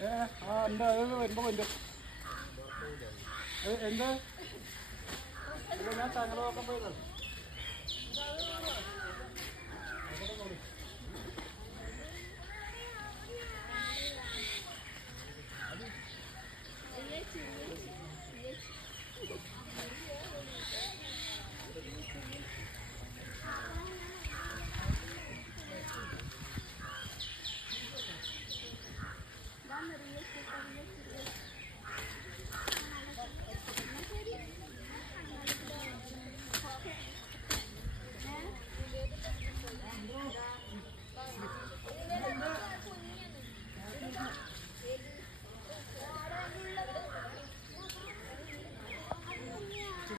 എന്താ അത് വരുമ്പോ വരും എന്താ? ഞാൻ തങ്ങളെ നോക്കാൻ പോയതാണ്. Yeah.